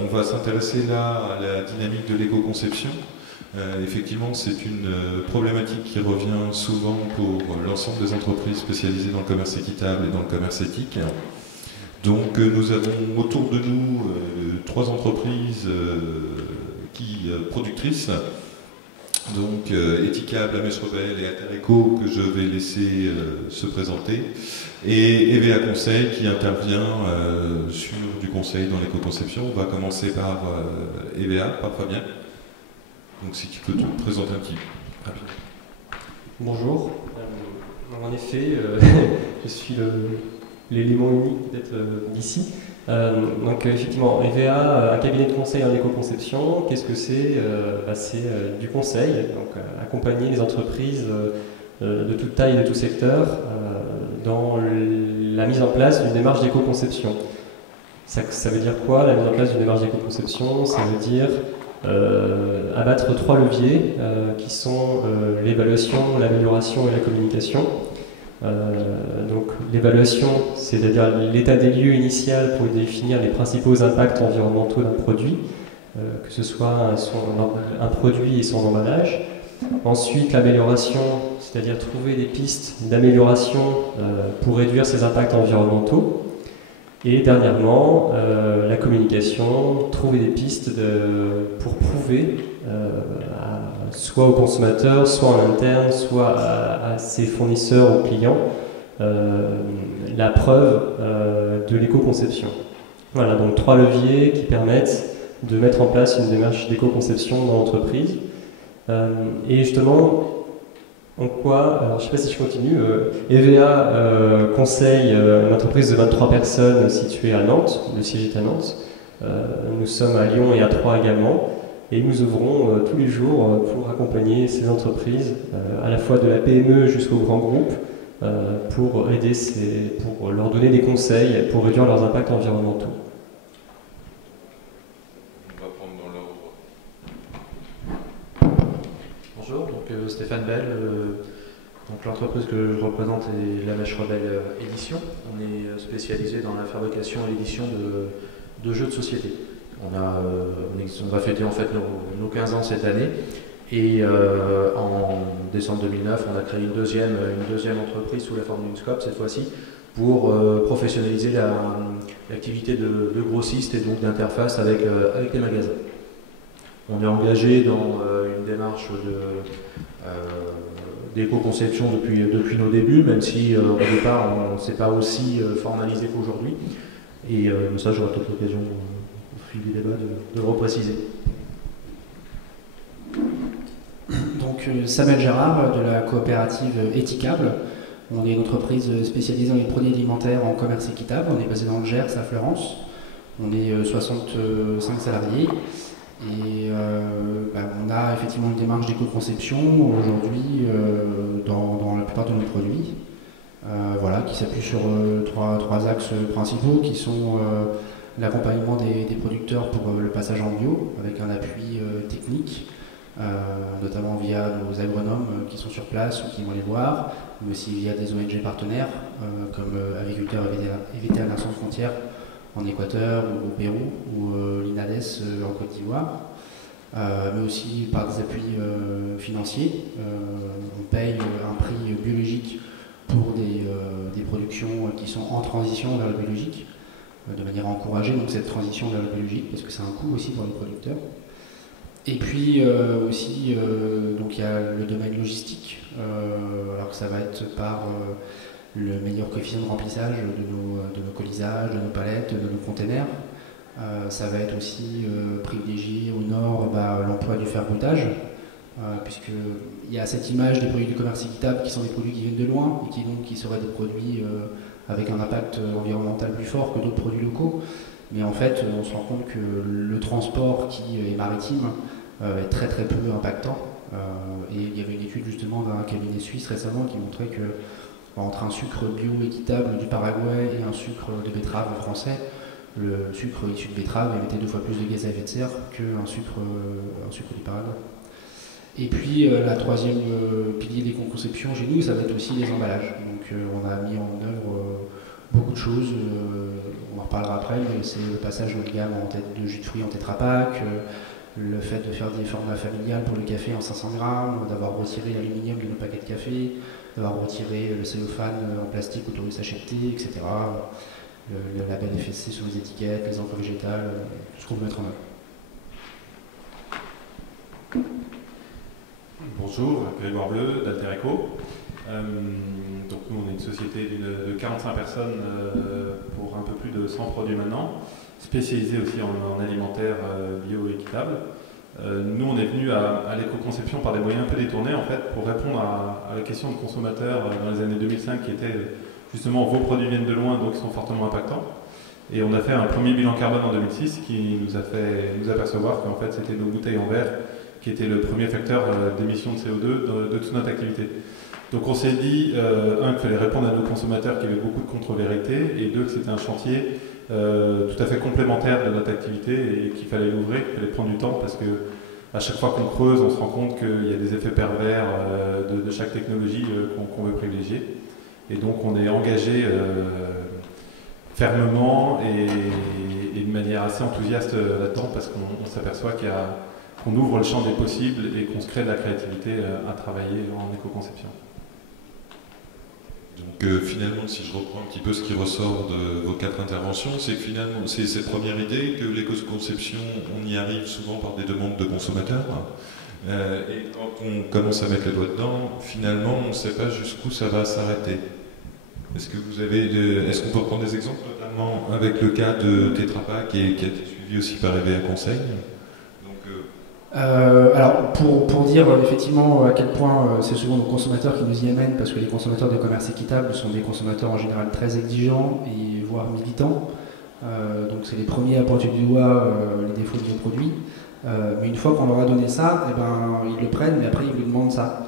On va s'intéresser là à la dynamique de l'éco-conception. Effectivement, c'est une problématique qui revient souvent pour l'ensemble des entreprises spécialisées dans le commerce équitable et dans le commerce éthique. Donc nous avons autour de nous trois entreprises productrices, donc Ethicable, Ames Rebelle et Atereco, que je vais laisser se présenter, et EVA Conseil qui intervient sur du conseil dans l'éco-conception. On va commencer par EVA, par Fabien. Donc si tu peux te présenter un petit peu. Bonjour. En effet, je suis l'élément unique peut-être d'ici. Donc effectivement, EVA, un cabinet de conseil en éco-conception, qu'est-ce que c'est? C'est du conseil, donc accompagner les entreprises de toute taille et de tout secteur dans la mise en place d'une démarche d'éco-conception. Ça veut dire quoi, la mise en place d'une démarche d'éco-conception? Ça veut dire abattre trois leviers qui sont l'évaluation, l'amélioration et la communication. Donc l'évaluation, c'est-à-dire l'état des lieux initial pour définir les principaux impacts environnementaux d'un produit, que ce soit un produit et son emballage. Ensuite, l'amélioration, c'est-à-dire trouver des pistes d'amélioration pour réduire ces impacts environnementaux. Et dernièrement, la communication, trouver des pistes pour prouver soit aux consommateurs, soit en interne, soit à ses fournisseurs, aux clients, la preuve de l'éco-conception. Voilà, donc trois leviers qui permettent de mettre en place une démarche d'éco-conception dans l'entreprise. Et justement, en quoi, alors je ne sais pas si je continue, EVA Conseil, une entreprise de 23 personnes située à Nantes, le siège est à Nantes. Nous sommes à Lyon et à Troyes également. Et nous œuvrons tous les jours pour accompagner ces entreprises, à la fois de la PME jusqu'au grand groupe, pour pour leur donner des conseils pour réduire leurs impacts environnementaux. On va prendre dans l'ordre. Bonjour, donc Stéphane Bell. Donc l'entreprise que je représente est la Mèche Rebelle Édition. On est spécialisé dans la fabrication et l'édition de jeux de société. On va fêter en fait nos 15 ans cette année et en décembre 2009 on a créé une deuxième entreprise sous la forme d'une SCOP cette fois-ci pour professionnaliser l'activité de grossiste et donc d'interface avec les magasins. On est engagé dans une démarche d'éco-conception depuis nos débuts, même si au départ on ne s'est pas aussi formalisé qu'aujourd'hui. Et ça j'aurai peut-être l'occasion au fil du débat de le repréciser. Donc Samuel Gérard de la coopérative Ethicable. On est une entreprise spécialisée dans les produits alimentaires en commerce équitable. On est basé dans le Gers à Fleurance. On est 65 salariés. Et on a effectivement une démarche d'éco-conception aujourd'hui dans la plupart de nos produits. Qui s'appuie sur trois axes principaux qui sont l'accompagnement des producteurs pour le passage en bio avec un appui technique, notamment via nos agronomes qui sont sur place ou qui vont les voir, mais aussi via des ONG partenaires comme Agriculteurs et Vétérinaires sans frontières en Équateur ou au Pérou ou l'INADES en Côte d'Ivoire, mais aussi par des appuis financiers. On paye un prix biologique pour des productions qui sont en transition vers le biologique, de manière à encourager donc, cette transition vers le biologique, parce que c'est un coût aussi pour les producteurs. Et puis aussi, donc il y a le domaine logistique, alors que ça va être par le meilleur coefficient de remplissage de nos colisages, de nos palettes, de nos containers. Ça va être aussi privilégié au nord l'emploi du fer-broutage, puisqu'il y a cette image des produits du commerce équitable qui sont des produits qui viennent de loin et qui seraient des produits avec un impact environnemental plus fort que d'autres produits locaux. Mais en fait, on se rend compte que le transport qui est maritime est très très peu impactant. Et il y avait une étude justement d'un cabinet suisse récemment qui montrait que entre un sucre bio équitable du Paraguay et un sucre de betterave français, le sucre issu de betterave émettait 2 fois plus de gaz à effet de serre qu'un sucre du Paraguay. Et puis la troisième pilier d'éco-conception chez nous, ça va être aussi les emballages. Donc on a mis en œuvre beaucoup de choses. On en reparlera après, mais c'est le passage haut de gamme en tête de jus de fruits en Tetra Pak, le fait de faire des formats familiales pour le café en 500 grammes, d'avoir retiré l'aluminium de nos paquets de café, d'avoir retiré le cellophane en plastique autour du sachet de thé, etc. Le label FSC sur les étiquettes, les encres végétales, tout ce qu'on peut mettre en œuvre. Bonjour, Grégoire Bleu d'Altereco. Donc nous on est une société de 45 personnes pour un peu plus de 100 produits maintenant, spécialisés aussi en alimentaire bio équitable. Nous on est venu à l'éco-conception par des moyens un peu détournés en fait pour répondre à la question de consommateurs dans les années 2005 qui était justement vos produits viennent de loin donc ils sont fortement impactants. Et on a fait un premier bilan carbone en 2006 qui nous a fait nous apercevoir qu'en fait c'était nos bouteilles en verre qui était le premier facteur d'émission de CO2 de toute notre activité. Donc on s'est dit, un, qu'il fallait répondre à nos consommateurs qui avaient beaucoup de contre-vérités, et deux, que c'était un chantier tout à fait complémentaire de notre activité et qu'il fallait l'ouvrir, qu'il fallait prendre du temps parce que à chaque fois qu'on creuse, on se rend compte qu'il y a des effets pervers de chaque technologie qu'on veut privilégier. Et donc on est engagé fermement et de manière assez enthousiaste là-dedans parce qu'on s'aperçoit qu'on ouvre le champ des possibles et qu'on se crée de la créativité à travailler en éco-conception. Donc finalement, si je reprends un petit peu ce qui ressort de vos 4 interventions, c'est que finalement, c'est cette première idée que l'éco-conception, on y arrive souvent par des demandes de consommateurs. Et quand on commence à mettre les doigts dedans, finalement, on ne sait pas jusqu'où ça va s'arrêter. Est-ce qu'on peut prendre des exemples, notamment avec le cas de Tetra Pak qui a été suivi aussi par EVA Conseil? Alors, pour dire effectivement à quel point c'est souvent nos consommateurs qui nous y amènent, parce que les consommateurs de commerce équitable sont des consommateurs en général très exigeants et voire militants. Donc c'est les premiers à pointer du doigt les défauts de nos produits. Mais une fois qu'on leur a donné ça, eh ben, ils le prennent, mais après ils nous demandent ça.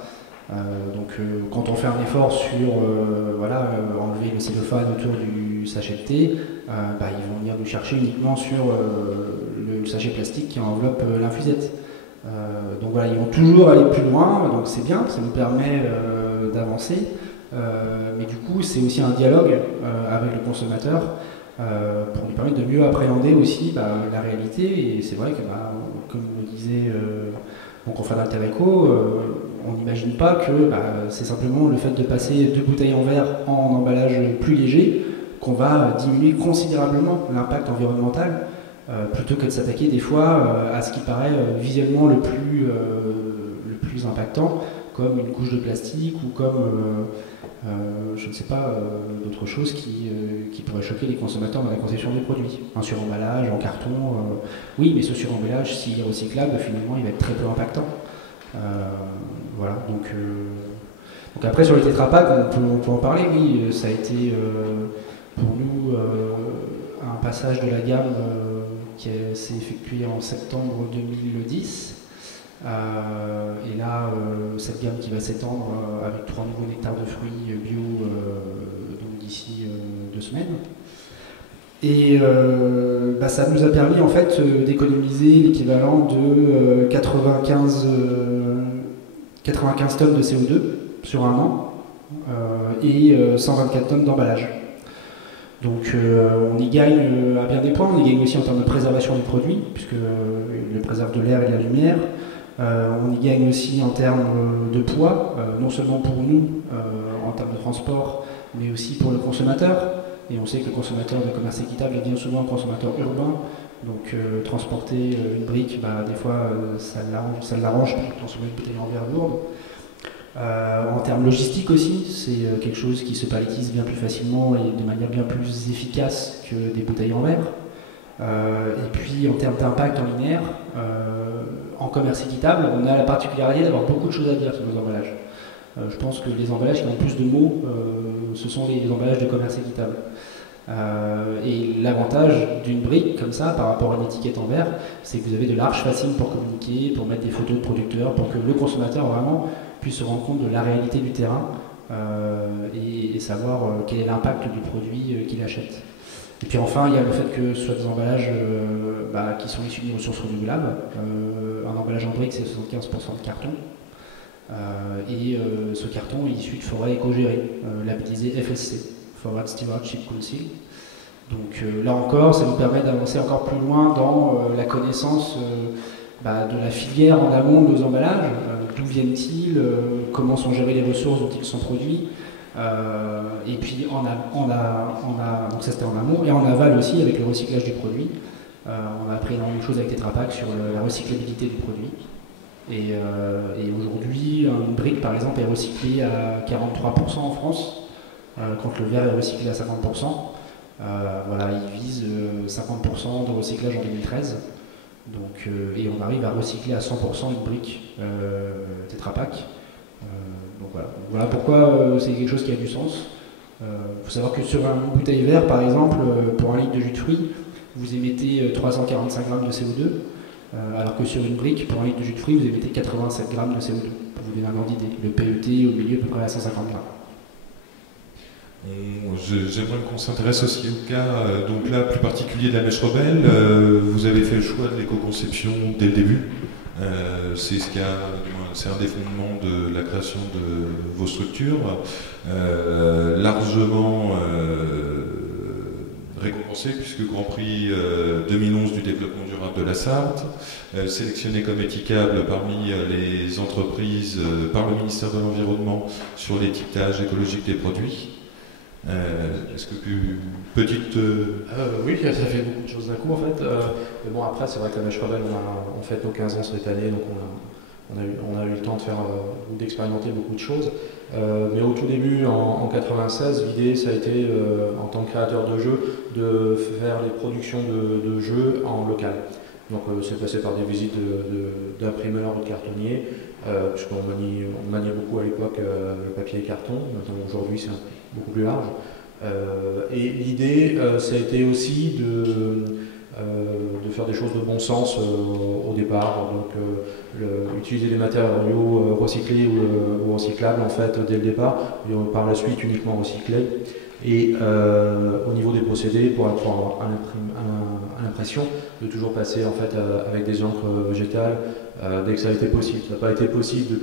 Quand on fait un effort sur enlever le cellophane autour du sachet de thé, ils vont venir nous chercher uniquement sur le sachet plastique qui enveloppe l'infusette. Donc voilà, ils vont toujours aller plus loin, donc c'est bien, ça nous permet d'avancer, mais du coup c'est aussi un dialogue avec le consommateur pour lui permettre de mieux appréhender aussi la réalité. Et c'est vrai que comme le disait mon confrère d'Altereco, on n'imagine pas que c'est simplement le fait de passer 2 bouteilles en verre en emballage plus léger qu'on va diminuer considérablement l'impact environnemental, plutôt que de s'attaquer des fois à ce qui paraît visuellement le plus impactant, comme une couche de plastique ou comme, je ne sais pas, d'autres choses qui pourraient choquer les consommateurs dans la conception des produits. Un suremballage en carton, oui, mais ce suremballage, s'il est recyclable, finalement, il va être très peu impactant. Voilà, donc après sur le Tetra Pak, on peut en parler, oui, ça a été pour nous un passage de la gamme qui s'est effectué en septembre 2010. Et là, cette gamme qui va s'étendre avec 3 nouveaux nectars de fruits bio d'ici 2 semaines. Et ça nous a permis en fait d'économiser l'équivalent de 95 tonnes de CO2 sur un an et 124 tonnes d'emballage. Donc on y gagne à bien des points, on y gagne aussi en termes de préservation du produit, puisque il préserve de l'air et de la lumière. On y gagne aussi en termes de poids, non seulement pour nous en termes de transport, mais aussi pour le consommateur. Et on sait que le consommateur de commerce équitable est bien souvent un consommateur urbain, donc transporter une brique, des fois ça l'arrange pour transformer une bouteille en verre lourde. En termes logistiques aussi, c'est quelque chose qui se palletise bien plus facilement et de manière bien plus efficace que des bouteilles en verre. Et puis en termes d'impact en linéaire, en commerce équitable, on a la particularité d'avoir beaucoup de choses à dire sur nos emballages. Je pense que les emballages qui ont plus de mots, ce sont les emballages de commerce équitable. Et l'avantage d'une brique comme ça par rapport à une étiquette en verre, c'est que vous avez de larges façines pour communiquer, pour mettre des photos de producteurs, pour que le consommateur vraiment puisse se rendre compte de la réalité du terrain et savoir quel est l'impact du produit qu'il achète. Et puis enfin, il y a le fait que ce soit des emballages qui sont issus de ressources renouvelables. Un emballage en brique, c'est 75% de carton. Et ce carton est issu de forêts éco-gérées, labellisé FSC, Forward Stewardship Council. Donc là encore, ça nous permet d'avancer encore plus loin dans la connaissance de la filière en amont de nos emballages, d'où viennent-ils, comment sont gérées les ressources dont ils sont produits, et puis donc ça c'était en amont, et en aval aussi avec le recyclage du produit. On a appris énormément de choses avec Tetra Pak sur la recyclabilité du produit. Et aujourd'hui, une brique par exemple est recyclée à 43% en France, quand le verre est recyclé à 50%. Voilà, il vise 50% de recyclage en 2013. Donc, et on arrive à recycler à 100% une brique Tetra Pak. Donc voilà pourquoi c'est quelque chose qui a du sens. Il faut savoir que sur une bouteille verre, par exemple, pour un litre de jus de fruits, vous émettez 345 grammes de CO2, alors que sur une brique, pour un litre de jus de fruits, vous émettez 87 grammes de CO2, pour vous donner un ordre d'idée. Le PET au milieu, à peu près à 150 grammes. J'aimerais qu'on s'intéresse aussi au cas, donc là, plus particulier de la mèche rebelle. Vous avez fait le choix de l'éco-conception dès le début. C'est un des fondements de la création de vos structures, largement récompensé puisque Grand Prix 2011 du développement durable de la Sarthe, sélectionné comme étiquable parmi les entreprises par le ministère de l'Environnement sur l'étiquetage écologique des produits. Est-ce que petite... Oui, ça fait beaucoup de choses d'un coup en fait. Mais bon, après, c'est vrai que la mèche rebelle, on fête nos 15 ans cette année, donc on a eu le temps de d'expérimenter beaucoup de choses. Mais au tout début, en 96, l'idée, ça a été, en tant que créateur de jeux, de faire les productions de jeux en local. Donc c'est passé par des visites d'imprimeurs ou de cartonniers, puisqu'on maniait beaucoup à l'époque le papier et carton, notamment aujourd'hui c'est beaucoup plus large. Et l'idée, ça a été aussi de faire des choses de bon sens au départ, donc utiliser des matériaux recyclés ou recyclables en fait dès le départ, et par la suite uniquement recyclés. Et au niveau des procédés, pour avoir à l'impression de toujours passer en fait avec des encres végétales dès que ça a été possible. Ça n'a pas été possible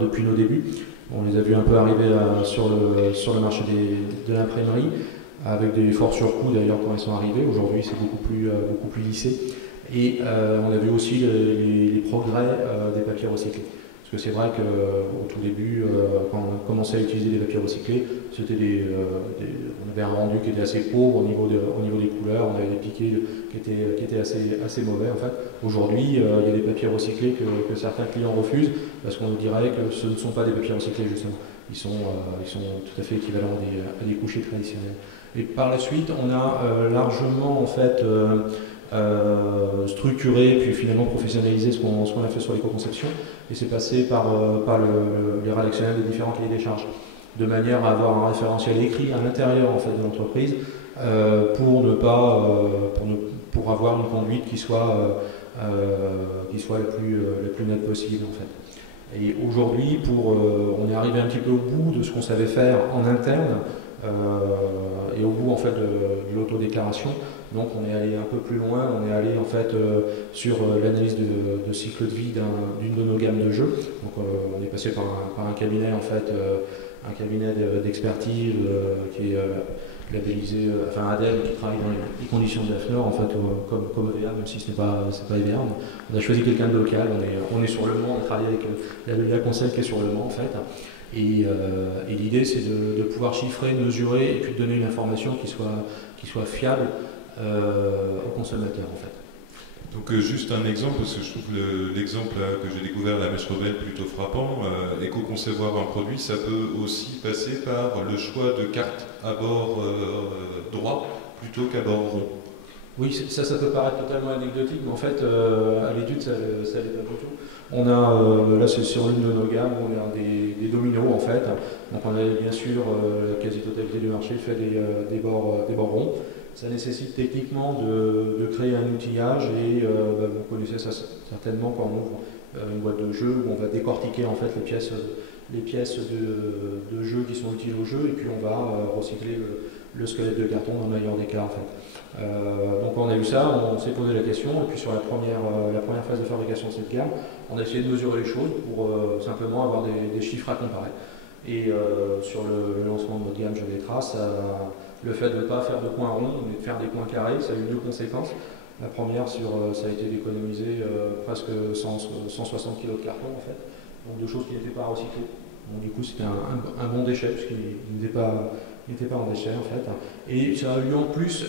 depuis nos débuts. On les a vus un peu arriver sur le marché de l'imprimerie, avec des forts surcoûts d'ailleurs quand ils sont arrivés. Aujourd'hui c'est beaucoup plus lissé. Et on a vu aussi les progrès des papiers recyclés. Parce que c'est vrai qu'au tout début, quand on a commencé à utiliser des papiers recyclés, c'était on avait un rendu qui était assez pauvre au niveau des couleurs, on avait des piquets qui étaient assez mauvais en fait. Aujourd'hui, il y a des papiers recyclés que certains clients refusent parce qu'on nous dirait que ce ne sont pas des papiers recyclés justement. Ils sont tout à fait équivalents à des couchers traditionnels. Et par la suite, on a largement en fait structuré puis finalement professionnalisé ce qu'on a fait sur l'éco-conception, et c'est passé par les rédactionnels des différents cahiers des charges, de manière à avoir un référentiel écrit à l'intérieur en fait de l'entreprise pour avoir une conduite qui soit la plus nette possible en fait. Et aujourd'hui, on est arrivé un petit peu au bout de ce qu'on savait faire en interne et au bout en fait de l'autodéclaration. Donc on est allé un peu plus loin, on est allé en fait sur l'analyse de cycle de vie d'une de nos gammes de jeux. Donc on est passé par un cabinet en fait, un cabinet d'expertise qui est labellisé, ADEME, qui travaille dans les conditions de l'AFNOR en fait, comme EVA, même si ce n'est pas EVA. On a choisi quelqu'un de local, on est sur le Mans, on a travaillé avec la Conseil qui est sur le Mans en fait. Et l'idée c'est de pouvoir chiffrer, mesurer et puis de donner une information qui soit fiable aux consommateurs en fait. Donc juste un exemple, parce que je trouve l'exemple que j'ai découvert, la mèche rebelle, plutôt frappant. Éco-concevoir un produit, ça peut aussi passer par le choix de cartes à bord droit plutôt qu'à bord rond. Oui, ça peut paraître totalement anecdotique, mais en fait, à l'étude, ça l'est pas du tout. On a, là c'est sur l'une de nos gammes, on a des dominos en fait. Donc on a bien sûr la quasi-totalité du marché fait des bords ronds. Ça nécessite techniquement de créer un outillage et vous connaissez ça certainement quand on ouvre une boîte de jeu où on va décortiquer en fait les pièces de jeu qui sont utiles au jeu, et puis on va recycler le squelette de carton dans le meilleur des cas en fait. Donc on a vu ça, on s'est posé la question, et puis sur la première phase de fabrication de cette gamme, on a essayé de mesurer les choses pour simplement avoir des chiffres à comparer. Et sur le lancement de notre gamme Geometra, le fait de ne pas faire de coins ronds, mais de faire des coins carrés, ça a eu deux conséquences. La première, ça a été d'économiser presque 160 kg de carton en fait, donc de choses qui n'étaient pas recyclées. Donc, du coup, c'était un bon déchet, puisqu'il n'était pas en déchet en fait. Et ça a eu en plus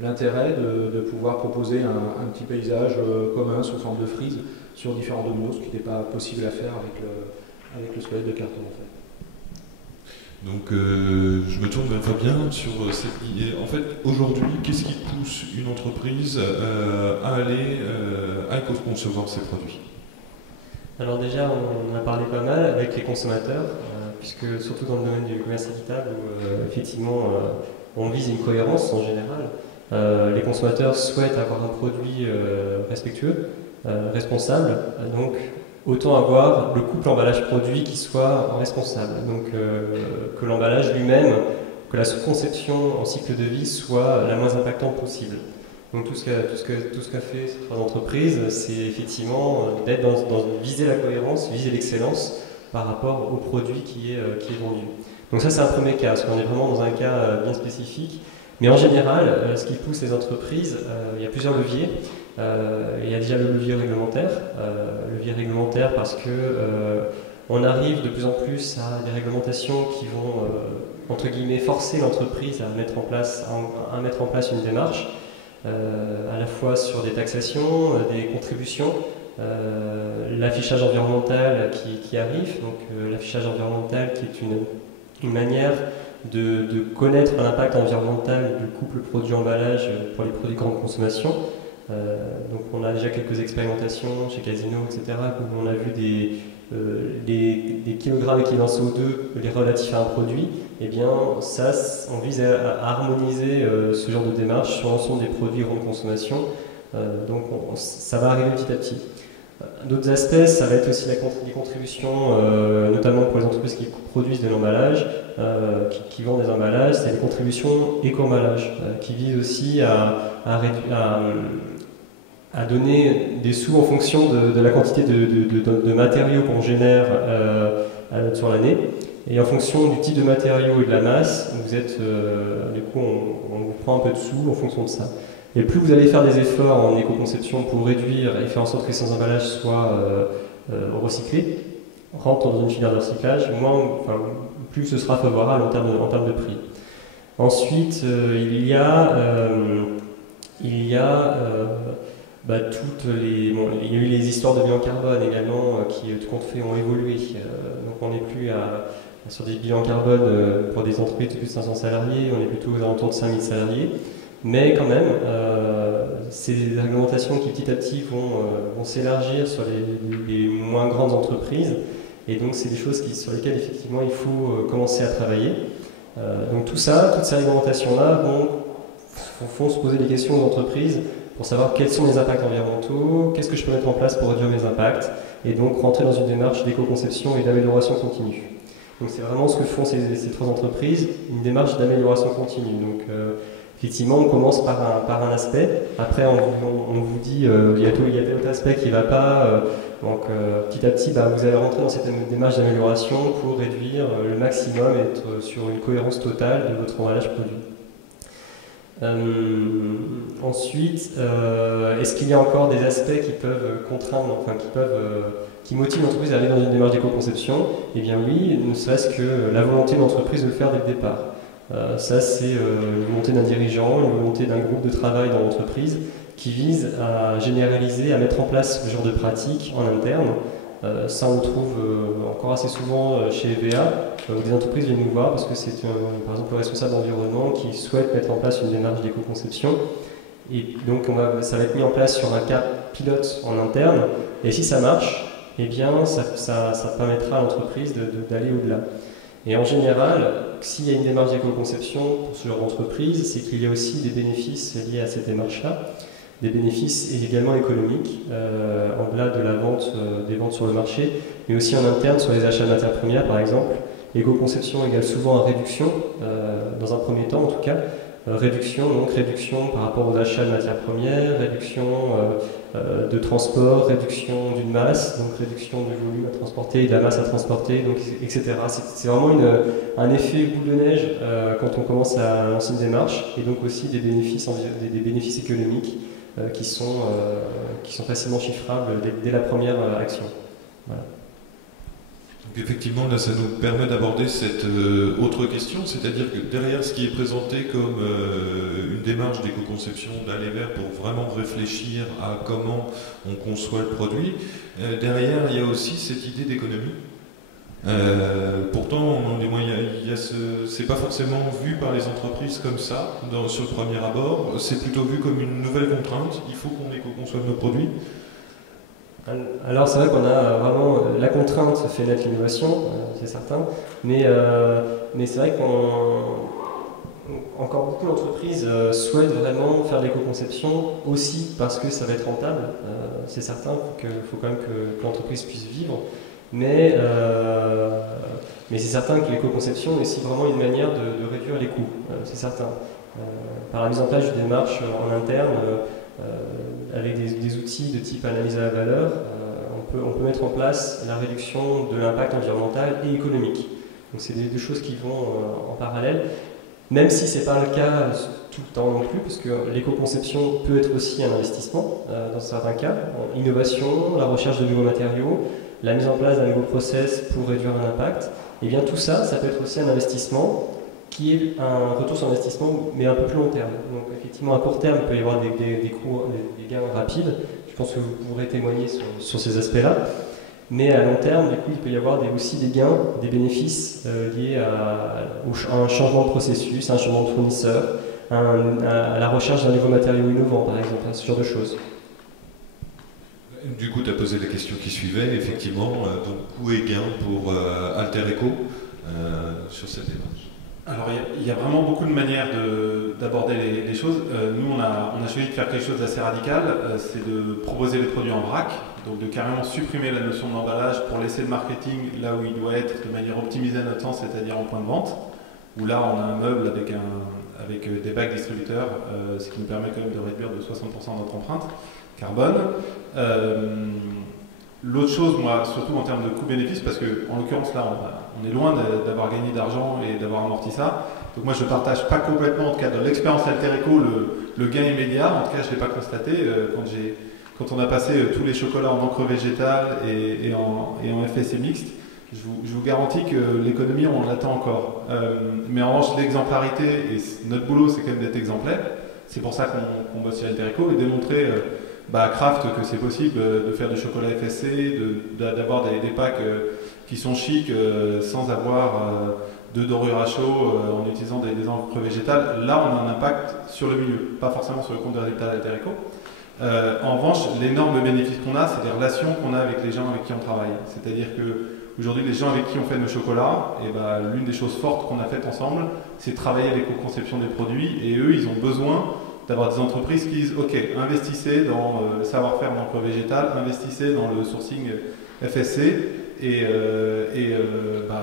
l'intérêt de pouvoir proposer un petit paysage commun sous forme de frise sur différents dominos, ce qui n'était pas possible à faire avec le squelette de carton en fait. Donc je me tourne vers Fabien sur cette idée. En fait, aujourd'hui, qu'est-ce qui pousse une entreprise à aller à éco-concevoir ses produits? Alors déjà, on en a parlé pas mal avec les consommateurs, puisque surtout dans le domaine du commerce équitable, où effectivement on vise une cohérence en général, les consommateurs souhaitent avoir un produit respectueux, responsable, donc autant avoir le couple emballage-produit qui soit responsable, donc que l'emballage lui-même, que la sous-conception en cycle de vie soit la moins impactante possible. Donc tout ce qu'a fait ces trois entreprises, c'est effectivement d'être viser la cohérence, viser l'excellence par rapport au produit qui est vendu. Donc ça c'est un premier cas, parce qu'on est vraiment dans un cas bien spécifique. Mais en général, ce qui pousse les entreprises, il y a plusieurs leviers. Il y a déjà le levier réglementaire parce que on arrive de plus en plus à des réglementations qui vont entre guillemets forcer l'entreprise à mettre en place une démarche, à la fois sur des taxations, des contributions, l'affichage environnemental qui arrive, donc l'affichage environnemental qui est une manière de connaître l'impact environnemental du couple produit-emballage pour les produits de grande consommation. Donc on a déjà quelques expérimentations chez Casino, etc., où on a vu des kilogrammes équivalents CO2 les relatifs à un produit. Et bien ça, on vise à harmoniser ce genre de démarche sur l'ensemble des produits de grande consommation. Donc ça va arriver petit à petit. D'autres aspects, ça va être aussi les contributions, notamment pour les entreprises qui produisent de l'emballage, qui vendent des emballages, c'est les contributions éco-emballage, qui visent aussi à donner des sous en fonction de la quantité de matériaux qu'on génère sur l'année. Et en fonction du type de matériaux et de la masse, du coup, on vous prend un peu de sous en fonction de ça. Et plus vous allez faire des efforts en éco-conception pour réduire et faire en sorte que ces emballages soient recyclés, rentrent dans une filière de recyclage, plus ce sera favorable en termes de prix. Ensuite, il y a eu les histoires de bilan carbone également qui, tout compte fait, ont évolué. Donc on n'est plus sur des bilans carbone pour des entreprises de plus de 500 salariés, on est plutôt aux alentours de 5000 salariés. Mais quand même, c'est des réglementations qui petit à petit vont s'élargir sur les moins grandes entreprises. Et donc c'est des choses sur lesquelles effectivement il faut commencer à travailler. Donc toutes ces réglementations-là font se poser des questions aux entreprises pour savoir quels sont les impacts environnementaux, qu'est-ce que je peux mettre en place pour réduire mes impacts, et donc rentrer dans une démarche d'éco-conception et d'amélioration continue. Donc c'est vraiment ce que font ces trois entreprises, une démarche d'amélioration continue. Donc effectivement, on commence par un aspect, après on vous dit il y a tel autre aspect qui ne va pas, donc petit à petit vous allez rentrer dans cette démarche d'amélioration pour réduire le maximum et être sur une cohérence totale de votre emballage produit. Ensuite, est-ce qu'il y a encore des aspects qui peuvent contraindre, qui motivent l'entreprise à aller dans une démarche d'éco-conception? Eh bien oui, ne serait-ce que la volonté de l'entreprise de le faire dès le départ. Ça, c'est une volonté d'un dirigeant, une volonté d'un groupe de travail dans l'entreprise qui vise à généraliser, à mettre en place ce genre de pratique en interne. Ça, on le trouve encore assez souvent chez EVA, où des entreprises viennent nous voir parce que c'est par exemple le responsable d'environnement qui souhaite mettre en place une démarche d'éco-conception. Et donc ça va être mis en place sur un cas pilote en interne. Et si ça marche, eh bien ça permettra à l'entreprise d'aller au-delà. Et en général, s'il y a une démarche d'éco-conception pour ce genre d'entreprise, c'est qu'il y a aussi des bénéfices liés à cette démarche-là, des bénéfices également économiques, au-delà de des ventes sur le marché, mais aussi en interne sur les achats de matières premières par exemple. L'éco-conception égale souvent à réduction, dans un premier temps en tout cas, réduction, donc réduction par rapport aux achats de matières premières, réduction de transport, réduction d'une masse, donc réduction du volume à transporter et de la masse à transporter, donc, etc. C'est vraiment un effet boule de neige quand on commence à lancer une démarche, et donc aussi des bénéfices économiques qui sont facilement chiffrables dès la première action. Voilà. Donc effectivement, là, ça nous permet d'aborder cette autre question, c'est-à-dire que derrière ce qui est présenté comme une démarche d'éco-conception d'aller vers pour vraiment réfléchir à comment on conçoit le produit, derrière, il y a aussi cette idée d'économie. Pourtant, c'est pas forcément vu par les entreprises comme ça, sur le premier abord, c'est plutôt vu comme une nouvelle contrainte, il faut qu'on éco-conçoive nos produits. Alors c'est vrai qu'on a vraiment la contrainte fait naître l'innovation, c'est certain, mais c'est vrai qu'encore beaucoup d'entreprises souhaitent vraiment faire de l'éco-conception aussi parce que ça va être rentable, c'est certain, il faut quand même que l'entreprise puisse vivre, mais c'est certain que l'éco-conception est aussi vraiment une manière de réduire les coûts, c'est certain. Par la mise en place d'une démarche en interne, avec des outils de type analyse à la valeur, on peut mettre en place la réduction de l'impact environnemental et économique. Donc c'est des choses qui vont en parallèle, même si ce n'est pas le cas tout le temps non plus, parce que l'éco-conception peut être aussi un investissement dans certains cas. Innovation, la recherche de nouveaux matériaux, la mise en place d'un nouveau process pour réduire un impact, et bien tout ça, ça peut être aussi un investissement qui est un retour sur investissement, mais un peu plus long terme. Donc effectivement, à court terme, il peut y avoir des gains rapides. Je pense que vous pourrez témoigner sur ces aspects-là. Mais à long terme, du coup, il peut y avoir aussi des gains, des bénéfices liés à un changement de processus, à un changement de fournisseur, à la recherche d'un nouveau matériau innovant, par exemple, ce genre de choses. Du coup, tu as posé la question qui suivait, effectivement, donc coût et gain pour Alter-Eco sur cette démarche. Alors il y a vraiment beaucoup de manières d'aborder les choses. Nous on a choisi de faire quelque chose d'assez radical, c'est de proposer les produits en vrac, donc de carrément supprimer la notion d'emballage pour laisser le marketing là où il doit être de manière optimisée à notre sens, c'est-à-dire en point de vente, où là on a un meuble avec des bacs distributeurs, ce qui nous permet quand même de réduire de 60% notre empreinte carbone. L'autre chose, moi, surtout en termes de coût-bénéfice, parce qu'en l'occurrence là on est loin d'avoir gagné d'argent et d'avoir amorti ça. Donc moi je ne partage pas complètement, en tout cas dans l'expérience Alter-Eco, le gain immédiat. En tout cas je ne l'ai pas constaté. Quand on a passé tous les chocolats en encre végétale et en FSC mixte, je vous garantis que l'économie on l'attend encore. Mais en revanche l'exemplarité, et notre boulot c'est quand même d'être exemplaire. C'est pour ça qu'on bosse chez Alter-Eco et démontrer à Kraft que c'est possible de faire du chocolat FSC, d'avoir des packs qui sont chics sans avoir de dorure à chaud en utilisant des encres végétales. Là, on a un impact sur le milieu, pas forcément sur le compte de résultat d'Alter-Eco. En revanche, l'énorme bénéfice qu'on a, c'est les relations qu'on a avec les gens avec qui on travaille. C'est-à-dire qu'aujourd'hui, les gens avec qui on fait nos chocolats, l'une des choses fortes qu'on a faites ensemble, c'est travailler à l'éco-conception des produits, et eux, ils ont besoin d'avoir des entreprises qui disent « Ok, investissez dans le savoir-faire d'encre végétale, investissez dans le sourcing FSC », et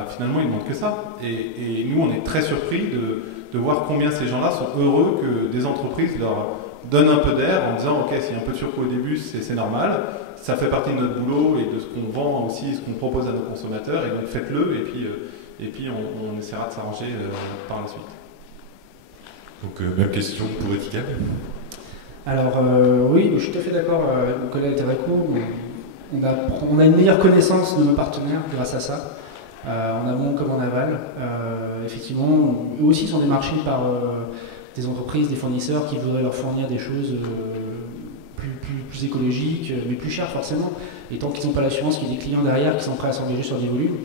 finalement, ils ne demandent que ça. Et nous, on est très surpris de voir combien ces gens-là sont heureux que des entreprises leur donnent un peu d'air en disant « Ok, s'il y a un peu de surcoût au début, c'est normal, ça fait partie de notre boulot et de ce qu'on vend aussi, ce qu'on propose à nos consommateurs, et donc faites-le, et puis on essaiera de s'arranger par la suite. » Donc, même question pour Eticable. Alors, oui, je suis tout à fait d'accord avec mon collègue Alter-Eco. On a une meilleure connaissance de nos partenaires grâce à ça, en amont comme en aval. Effectivement, eux aussi sont démarchés par des entreprises, des fournisseurs qui voudraient leur fournir des choses plus écologiques, mais plus chères forcément. Et tant qu'ils n'ont pas l'assurance qu'il y a des clients derrière qui sont prêts à s'engager sur des volumes,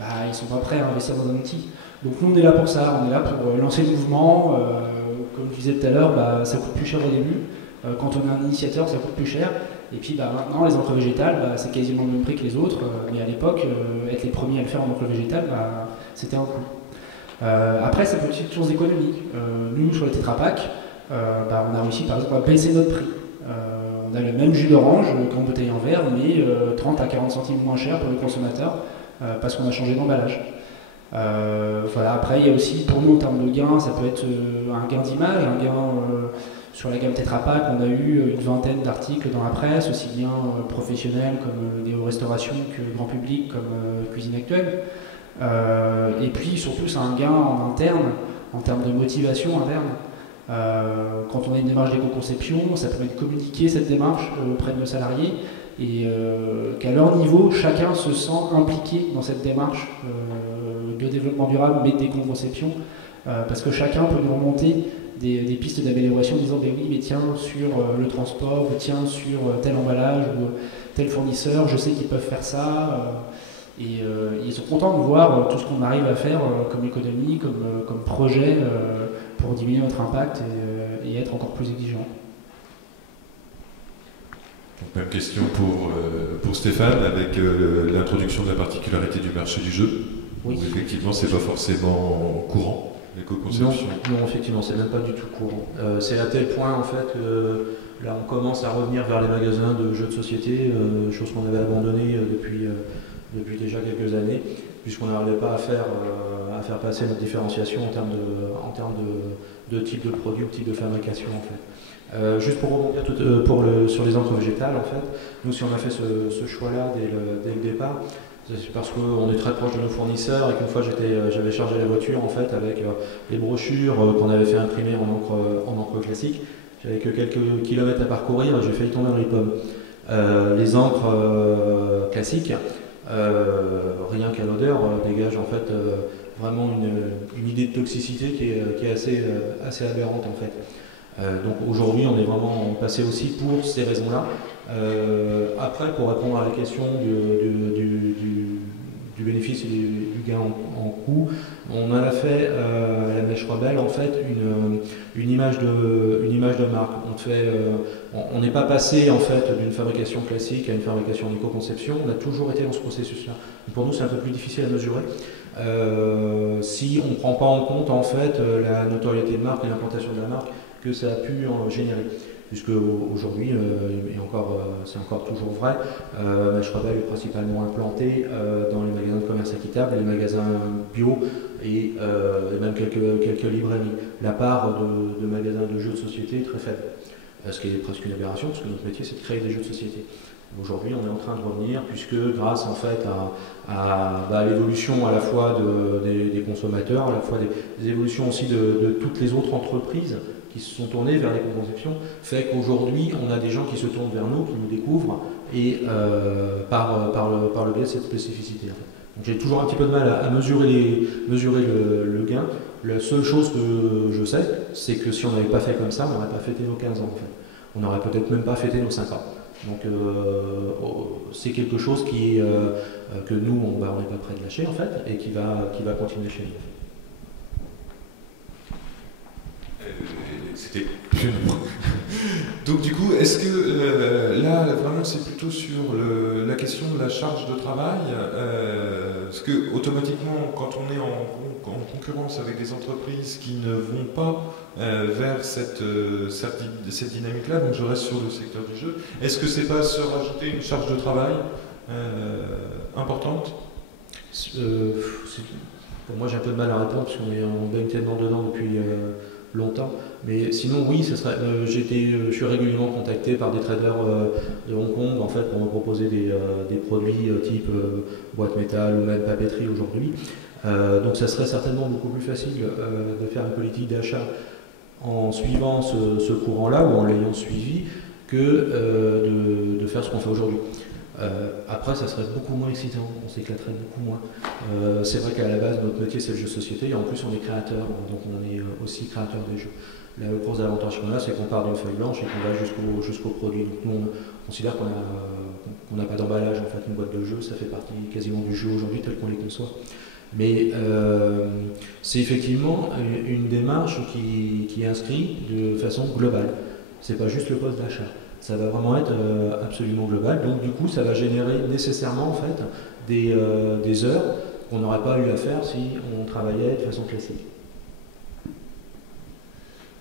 ils ne sont pas prêts à investir dans un outil. Donc nous, on est là pour ça, on est là pour lancer le mouvement. Comme je disais tout à l'heure, ça coûte plus cher au début. Quand on est un initiateur, ça coûte plus cher. Et puis maintenant, les encres végétales, c'est quasiment le même prix que les autres. Mais à l'époque, être les premiers à le faire en encre végétale, c'était un coût. Après, ça peut être une chose économique. Nous, sur le Tetra Pak, on a réussi par exemple à baisser notre prix. On a le même jus d'orange qu'en bouteille en verre, mais 30 à 40 centimes moins cher pour le consommateur, parce qu'on a changé d'emballage. Voilà. Après, il y a aussi, pour nous, en termes de gains, ça peut être un gain d'image, un gain sur la gamme Tetra Pak. On a eu une vingtaine d'articles dans la presse, aussi bien professionnels comme néo-restauration que grand public, comme Cuisine Actuelle. Et puis, surtout, c'est un gain en interne, en termes de motivation interne. Quand on a une démarche d'éco-conception, ça permet de communiquer cette démarche auprès de nos salariés et qu'à leur niveau, chacun se sent impliqué dans cette démarche de développement durable mais d'éco-conception parce que chacun peut nous remonter des pistes d'amélioration en disant ben oui mais tiens sur le transport, ou tiens sur tel emballage ou tel fournisseur, je sais qu'ils peuvent faire ça et ils sont contents de voir tout ce qu'on arrive à faire comme économie, comme projet pour diminuer notre impact et être encore plus exigeant. Même question pour Stéphane, avec l'introduction de la particularité du marché du jeu. Oui. Où effectivement, c'est pas forcément courant, l'éco-conception. Non, effectivement, c'est même pas du tout courant. C'est à tel point, en fait, que là, on commence à revenir vers les magasins de jeux de société, chose qu'on avait abandonnée depuis déjà quelques années, puisqu'on n'arrivait pas à faire passer notre différenciation en termes de type de produit ou type de fabrication, en fait. Juste pour rebondir sur les encres végétales, en fait, nous, si on a fait ce choix-là dès le départ, c'est parce qu'on est très proche de nos fournisseurs et qu'une fois j'avais chargé la voiture en fait avec les brochures qu'on avait fait imprimer en encre classique. J'avais que quelques kilomètres à parcourir et j'ai failli tomber dans les pommes. Les encres classiques, rien qu'à l'odeur, dégagent en fait vraiment une idée de toxicité qui est assez aberrante en fait. Donc aujourd'hui on est vraiment passé aussi pour ces raisons-là. Après, pour répondre à la question du bénéfice et du gain en coût, on a fait à la Mèche Rebelle en fait une image de marque. On n'est pas passé en fait d'une fabrication classique à une fabrication d'éco-conception. On a toujours été dans ce processus-là. Pour nous, c'est un peu plus difficile à mesurer. Si on ne prend pas en compte en fait la notoriété de marque et l'implantation de la marque que ça a pu générer. Puisque aujourd'hui, c'est encore toujours vrai, Mèche Rebelle est principalement implanté dans les magasins de commerce équitable, les magasins bio et même quelques librairies. La part de magasins de jeux de société est très faible, ce qui est presque une aberration, parce que notre métier c'est de créer des jeux de société. Aujourd'hui, on est en train de revenir, puisque grâce en fait à l'évolution à la fois des consommateurs, à la fois des évolutions aussi de toutes les autres entreprises qui se sont tournés vers l'éco-conception, fait qu'aujourd'hui, on a des gens qui se tournent vers nous, qui nous découvrent, et par le biais de cette spécificité. En fait. Donc j'ai toujours un petit peu de mal à mesurer le gain. La seule chose que je sais, c'est que si on n'avait pas fait comme ça, on n'aurait pas fêté nos 15 ans. En fait. On n'aurait peut-être même pas fêté nos 5 ans. Donc c'est quelque chose que nous, on n'est pas prêt de lâcher, en fait, et qui va continuer chez nous. C'était plus long. Donc du coup, est-ce que là, vraiment, c'est plutôt sur la question de la charge de travail parce que automatiquement, quand on est en concurrence avec des entreprises qui ne vont pas vers cette dynamique-là, donc je reste sur le secteur du jeu, est-ce que c'est pas se rajouter une charge de travail importante? Pour moi, j'ai un peu de mal à répondre parce qu'on baigne tellement dedans depuis longtemps. Mais sinon, oui, ce serait. Je suis régulièrement contacté par des traders de Hong Kong en fait, pour me proposer des produits type boîte métal ou même papeterie aujourd'hui. Donc, ça serait certainement beaucoup plus facile de faire une politique d'achat en suivant ce courant-là ou en l'ayant suivi que de faire ce qu'on fait aujourd'hui. Après, ça serait beaucoup moins excitant, on s'éclaterait beaucoup moins. C'est vrai qu'à la base, notre métier c'est le jeu de société et en plus on est créateur, donc on est aussi créateur des jeux. Le gros avantage qu'on a, c'est qu'on part d'une feuille blanche et qu'on va jusqu'au produit. Donc nous, on considère qu'on n'a pas d'emballage, en fait, une boîte de jeu, ça fait partie quasiment du jeu aujourd'hui tel qu'on les conçoit. Mais c'est effectivement une démarche qui est inscrite de façon globale. C'est pas juste le poste d'achat. Ça va vraiment être absolument global. Donc du coup, ça va générer nécessairement en fait des heures qu'on n'aurait pas eu à faire si on travaillait de façon classique.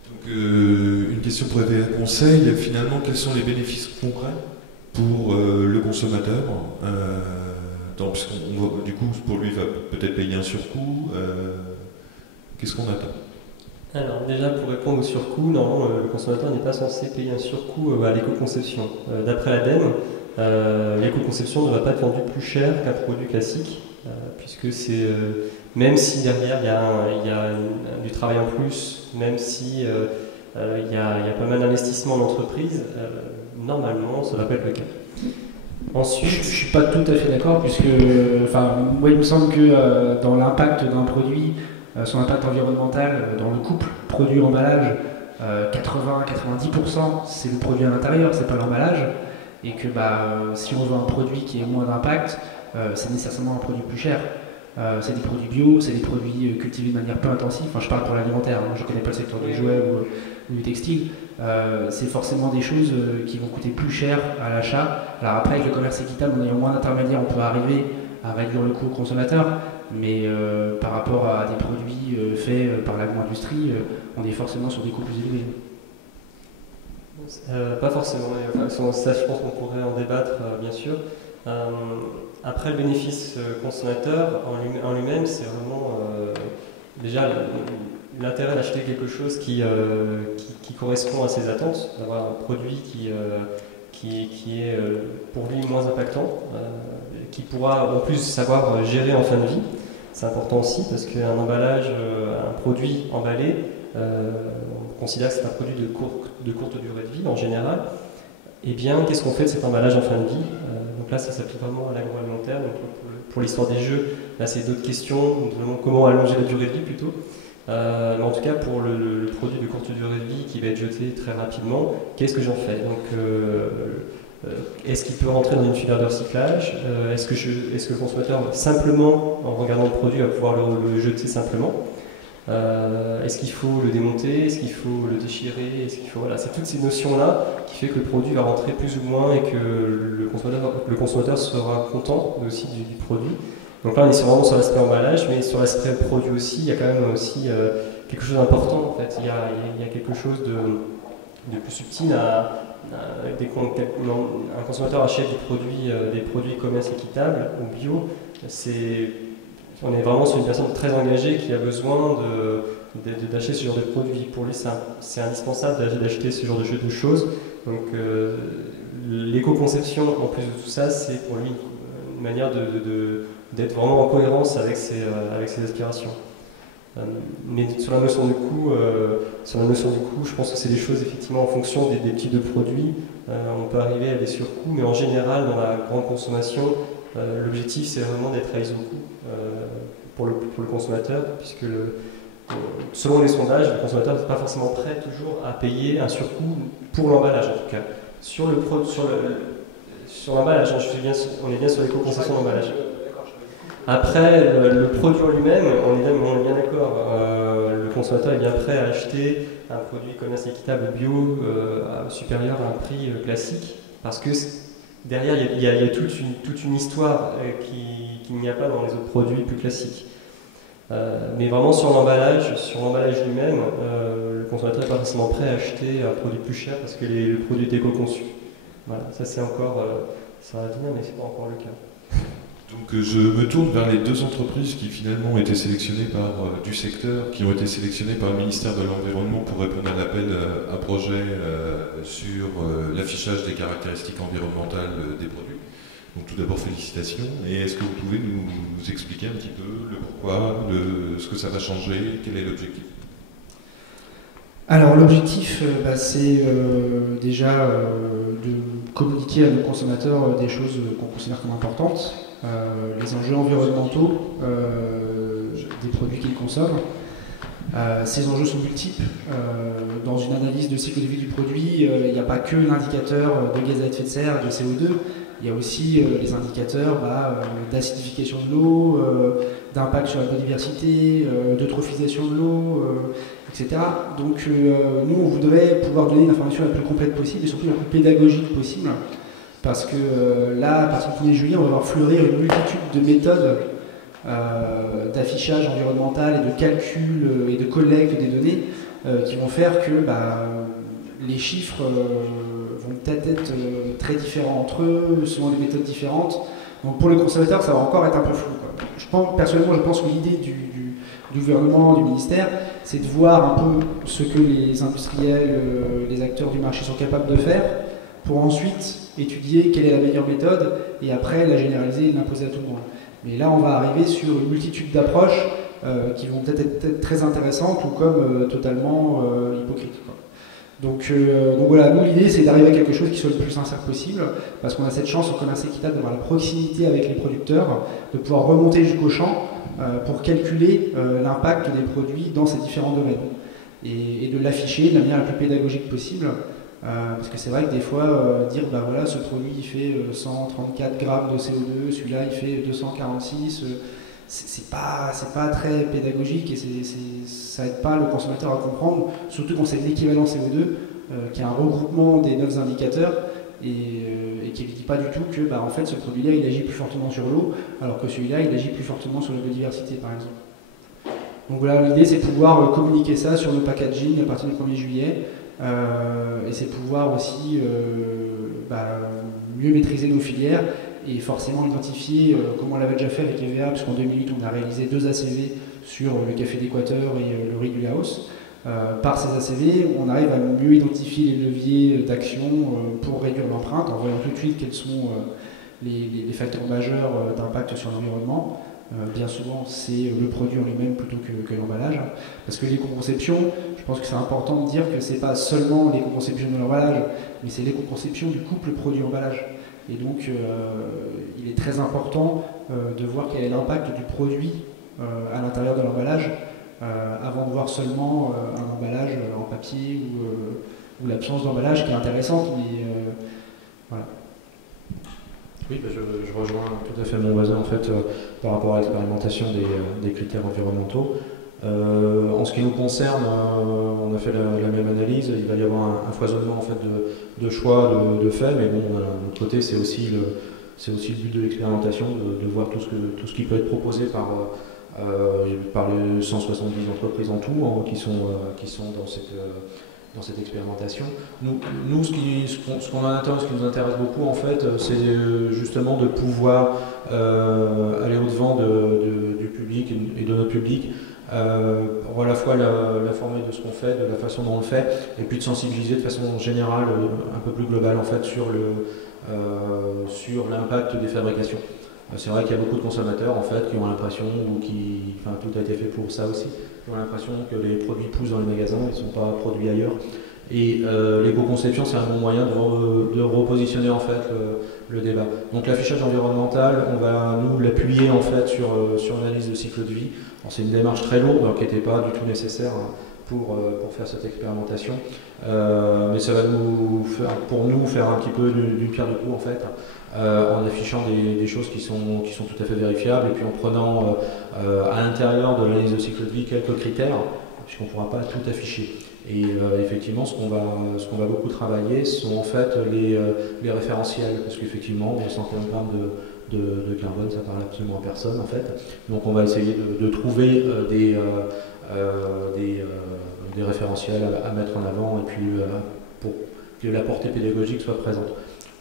Donc une question pour EVA Conseil, finalement, quels sont les bénéfices concrets pour le consommateur Du coup, pour lui, il va peut-être payer un surcoût. Qu'est-ce qu'on attend? Alors déjà, pour répondre au surcoût, normalement le consommateur n'est pas censé payer un surcoût à l'éco-conception. D'après l'ADEME, l'éco-conception ne va pas être vendue plus cher qu'un produit classique, puisque c'est même si derrière il y a du travail en plus, même si il y a pas mal d'investissements d'entreprise, normalement ça ne va pas être le cas. Ensuite, je ne suis pas tout à fait d'accord, puisque moi, il me semble que dans l'impact d'un produit, son impact environnemental, dans le couple produit-emballage, 80-90% c'est le produit à l'intérieur, c'est pas l'emballage, et que si on veut un produit qui ait moins d'impact, c'est nécessairement un produit plus cher. C'est des produits bio, c'est des produits cultivés de manière peu intensive. Enfin, je parle pour l'alimentaire, je ne connais pas le secteur du jouet ou du textile. C'est forcément des choses qui vont coûter plus cher à l'achat. Alors après, avec le commerce équitable, en ayant moins d'intermédiaires, on peut arriver à réduire le coût au consommateur, mais par rapport à des produits faits par l'agro-industrie, on est forcément sur des coûts plus élevés. Pas forcément, ça je pense qu'on pourrait en débattre bien sûr. Après, le bénéfice consommateur en lui-même, c'est vraiment déjà l'intérêt d'acheter quelque chose qui correspond à ses attentes, d'avoir un produit qui est pour lui moins impactant, qui pourra en plus savoir gérer en fin de vie. C'est important aussi parce qu'un emballage, un produit emballé, on considère que c'est un produit de courte durée de vie en général. Eh bien, qu'est-ce qu'on fait de cet emballage en fin de vie? Donc là, ça s'applique vraiment à l'agroalimentaire. Donc pour l'histoire des jeux, là, c'est d'autres questions, notamment comment allonger la durée de vie plutôt. Mais en tout cas, pour le produit de courte durée de vie qui va être jeté très rapidement, qu'est-ce que j'en fais? Donc, est-ce qu'il peut rentrer dans une filière de recyclage? Est-ce que le consommateur, simplement, en regardant le produit, va pouvoir le jeter simplement? Est-ce qu'il faut le démonter? Est-ce qu'il faut le déchirer? Voilà, c'est toutes ces notions-là qui fait que le produit va rentrer plus ou moins et que le consommateur sera content aussi du produit. Donc là, on est vraiment sur l'aspect emballage, mais sur l'aspect produit aussi, il y a quand même aussi quelque chose d'important en fait. Il y a quelque chose de plus subtil un consommateur achète des produits commerce équitable ou bio. On est vraiment sur une personne très engagée qui a besoin d'acheter ce genre de produits. Pour lui, c'est indispensable d'acheter ce genre de choses. Donc, l'éco-conception, en plus de tout ça, c'est pour lui une manière d'être vraiment en cohérence avec ses aspirations. Mais sur la notion du coût, je pense que c'est des choses effectivement en fonction des types de produits. On peut arriver à des surcoûts, mais en général, dans la grande consommation, l'objectif c'est vraiment d'être à iso-coût pour le consommateur, puisque selon les sondages, le consommateur n'est pas forcément prêt toujours à payer un surcoût pour l'emballage en tout cas. Sur l'emballage, on est bien sur l'éco-conception d'emballage. Après, le produit en lui-même, on est bien d'accord. Le consommateur est bien prêt à acheter un produit commerce équitable bio supérieur à un prix classique, parce que derrière, il y a toute une histoire qu'il n'y a pas dans les autres produits plus classiques. Mais vraiment sur l'emballage lui-même, le consommateur n'est pas forcément prêt à acheter un produit plus cher parce que le produit est éco-conçu. Voilà, ça c'est encore, ça va venir, mais c'est pas encore le cas. Donc je me tourne vers les deux entreprises qui finalement ont été sélectionnées du secteur, qui ont été sélectionnées par le ministère de l'Environnement pour répondre à l'appel à projet sur l'affichage des caractéristiques environnementales des produits. Donc tout d'abord félicitations, et est-ce que vous pouvez nous expliquer un petit peu le pourquoi, ce que ça va changer, quel est l'objectif? Alors l'objectif, c'est déjà de communiquer à nos consommateurs des choses qu'on considère comme importantes, les enjeux environnementaux des produits qu'ils consomment. Ces enjeux sont multiples. Dans une analyse de cycle de vie du produit, il n'y a pas que l'indicateur de gaz à effet de serre, de CO2, il y a aussi les indicateurs d'acidification de l'eau, d'impact sur la biodiversité, d'eutrophisation de l'eau, etc. Donc nous, on voudrait pouvoir donner une information la plus complète possible et surtout la plus pédagogique possible, parce que là, à partir du 1er juillet, on va voir fleurir une multitude de méthodes d'affichage environnemental et de calcul et de collecte des données qui vont faire que les chiffres vont peut-être être très différents entre eux, selon des méthodes différentes. Donc pour le consommateur, ça va encore être un peu flou, quoi. Personnellement, je pense que l'idée du gouvernement, du ministère, c'est de voir un peu ce que les industriels, les acteurs du marché sont capables de faire, pour ensuite étudier quelle est la meilleure méthode, et après la généraliser et l'imposer à tout le monde. Mais là, on va arriver sur une multitude d'approches qui vont peut-être être très intéressantes ou comme totalement hypocrites, quoi. Donc voilà, nous l'idée c'est d'arriver à quelque chose qui soit le plus sincère possible, parce qu'on a cette chance au commerce équitable d'avoir la proximité avec les producteurs, de pouvoir remonter jusqu'au champ pour calculer l'impact des produits dans ces différents domaines, et de l'afficher de la manière la plus pédagogique possible, parce que c'est vrai que des fois dire bah voilà, ce produit il fait 134 grammes de CO2, celui-là il fait 246, c'est pas très pédagogique, et ça aide pas le consommateur à comprendre, surtout quand c'est l'équivalent CO2 qui est un regroupement des 9 indicateurs et qui ne dit pas du tout que bah, en fait, ce produit-là il agit plus fortement sur l'eau, alors que celui-là il agit plus fortement sur la biodiversité par exemple. Donc voilà, l'idée c'est de pouvoir communiquer ça sur le packaging à partir du 1er juillet, et c'est pouvoir aussi mieux maîtriser nos filières et forcément identifier, comme on l'avait déjà fait avec EVA, puisqu'en 2008 on a réalisé 2 ACV sur le café d'Équateur et le riz du Laos. Par ces ACV, on arrive à mieux identifier les leviers d'action pour réduire l'empreinte, en voyant tout de suite quels sont les facteurs majeurs d'impact sur l'environnement. Bien souvent, c'est le produit en lui-même plutôt que l'emballage. Parce que l'éco-conception, je pense que c'est important de dire que c'est pas seulement l'éco-conception de l'emballage, mais c'est l'éco-conception du couple produit-emballage. Et donc, il est très important de voir quel est l'impact du produit à l'intérieur de l'emballage, avant de voir seulement un emballage en papier ou l'absence d'emballage qui est intéressante, mais voilà. Oui, je rejoins tout à fait mon voisin en fait par rapport à l'expérimentation des critères environnementaux. En ce qui nous concerne, on a fait la même analyse. Il va y avoir un foisonnement en fait de choix de faits, mais bon, d'un autre côté, c'est aussi le but de l'expérimentation, de voir tout ce qui peut être proposé par les 170 entreprises en tout qui sont dans cette expérimentation. Nous ce qu'on attend, ce qui nous intéresse beaucoup en fait, c'est justement de pouvoir aller au-devant du public et de notre public, pour à la fois l'informer de ce qu'on fait, de la façon dont on le fait, et puis de sensibiliser de façon générale, un peu plus globale en fait, sur l'impact des fabrications. C'est vrai qu'il y a beaucoup de consommateurs en fait qui ont l'impression, tout a été fait pour ça aussi, qui ont l'impression que les produits poussent dans les magasins, ils ne sont pas produits ailleurs. Et l'éco-conception, c'est un bon moyen de repositionner en fait le débat. Donc l'affichage environnemental, on va nous l'appuyer en fait sur l'analyse de cycle de vie. C'est une démarche très lourde, qui n'était pas du tout nécessaire pour faire cette expérimentation, mais ça va pour nous faire un petit peu d'une pierre deux coups en fait, en affichant des choses qui sont tout à fait vérifiables, et puis en prenant à l'intérieur de l'analyse de cycle de vie quelques critères, puisqu'on ne pourra pas tout afficher. Et effectivement, ce qu'on va beaucoup travailler sont en fait les référentiels, parce qu'effectivement, 115 grammes de carbone, ça parle absolument à personne en fait. Donc on va essayer de trouver des référentiels à mettre en avant, et puis pour que la portée pédagogique soit présente.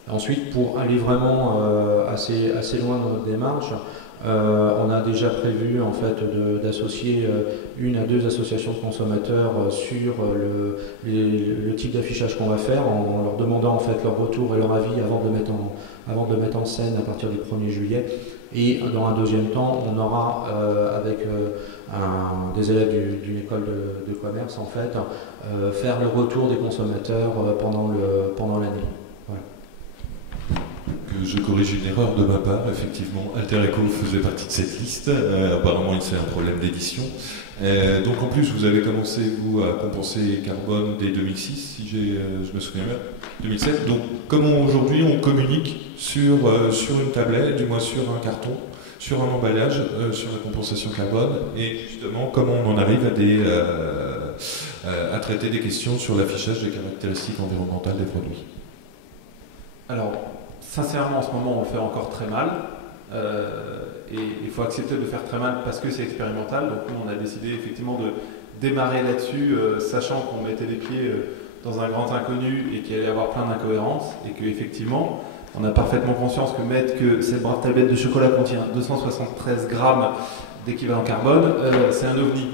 Ensuite, pour aller vraiment assez loin dans notre démarche, on a déjà prévu en fait d'associer 1 à 2 associations de consommateurs sur le type d'affichage qu'on va faire, en leur demandant en fait leur retour et leur avis avant de mettre en scène à partir du 1er juillet. Et dans un deuxième temps, on aura avec des élèves d'une école de commerce en fait faire le retour des consommateurs pendant l'année. Je corrige une erreur de ma part, effectivement, Alter Eco faisait partie de cette liste, apparemment c'est un problème d'édition. Donc en plus vous avez commencé vous à compenser carbone dès 2006, si je me souviens bien, 2007. Donc comment aujourd'hui on communique sur une tablette, du moins sur un carton, sur un emballage, sur la compensation carbone, et justement comment on en arrive à traiter des questions sur l'affichage des caractéristiques environnementales des produits. Alors, sincèrement, en ce moment, on le fait encore très mal. Et il faut accepter de le faire très mal parce que c'est expérimental. Donc nous, on a décidé effectivement de démarrer là-dessus, sachant qu'on mettait les pieds dans un grand inconnu et qu'il allait y avoir plein d'incohérences. Et qu'effectivement, On a parfaitement conscience que cette brave tablette de chocolat contient 273 grammes d'équivalent carbone, c'est un ovni.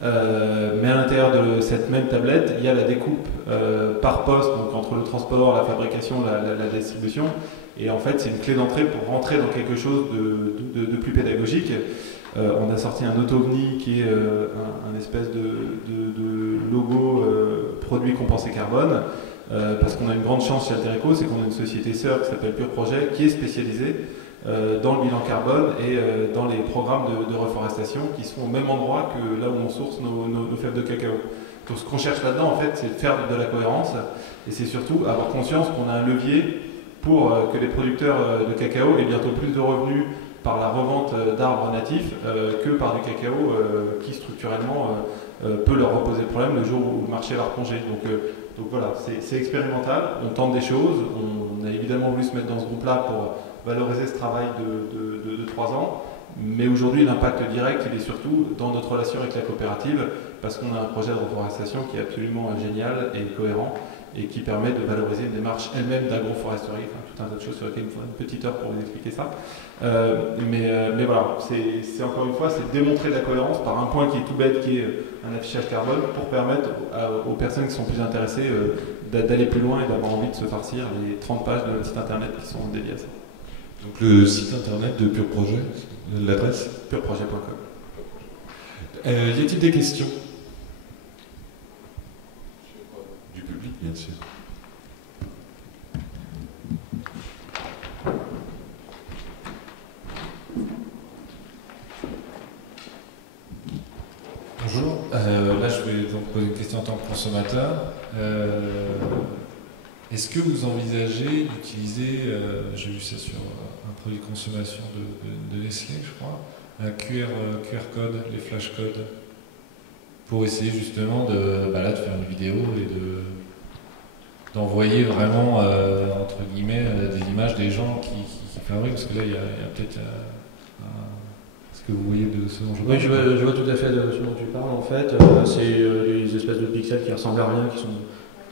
Mais à l'intérieur de cette même tablette, il y a la découpe par poste, donc entre le transport, la fabrication, la distribution. Et en fait, c'est une clé d'entrée pour rentrer dans quelque chose de plus pédagogique. On a sorti un auto-ovni qui est un espèce de logo produit compensé carbone. Parce qu'on a une grande chance chez Altereco, c'est qu'on a une société sœur qui s'appelle Pure Projet, qui est spécialisée dans le bilan carbone et dans les programmes de reforestation qui sont au même endroit que là où on source nos fèves de cacao. Donc ce qu'on cherche là-dedans, en fait, c'est de faire de la cohérence et c'est surtout avoir conscience qu'on a un levier pour que les producteurs de cacao aient bientôt plus de revenus par la revente d'arbres natifs que par du cacao qui structurellement peut leur reposer le problème le jour où le marché va replonger. Donc voilà, c'est expérimental, on tente des choses, on a évidemment voulu se mettre dans ce groupe-là pour valoriser ce travail de 3 ans, mais aujourd'hui l'impact direct il est surtout dans notre relation avec la coopérative parce qu'on a un projet de reforestation qui est absolument génial et cohérent et qui permet de valoriser une démarche elle-même d'agroforesterie, enfin, tout un tas de choses sur lesquelles il me faudra une petite heure pour vous expliquer ça. Mais voilà, c'est encore une fois, c'est démontrer la cohérence par un point qui est tout bête, qui est un affichage carbone, pour permettre aux personnes qui sont plus intéressées d'aller plus loin et d'avoir envie de se farcir les 30 pages de notre site internet qui sont dédiées à ça. Donc le site internet de Pure Projet, l'adresse pureprojet.com. Y a-t-il des questions? Du public, bien sûr. Bonjour, là je vais donc poser une question en tant que consommateur. Est-ce que vous envisagez d'utiliser, j'ai vu ça sur un produit de consommation de Nestlé, je crois, un QR code, les flash codes, pour essayer justement de faire une vidéo et d'envoyer vraiment, entre guillemets, des images des gens qui fabriquent, parce que là il y a peut-être... Est-ce que vous voyez de ce dont je parle? Oui, je vois tout à fait de ce dont tu parles. En fait, c'est les espèces de pixels qui ressemblent à rien, qui sont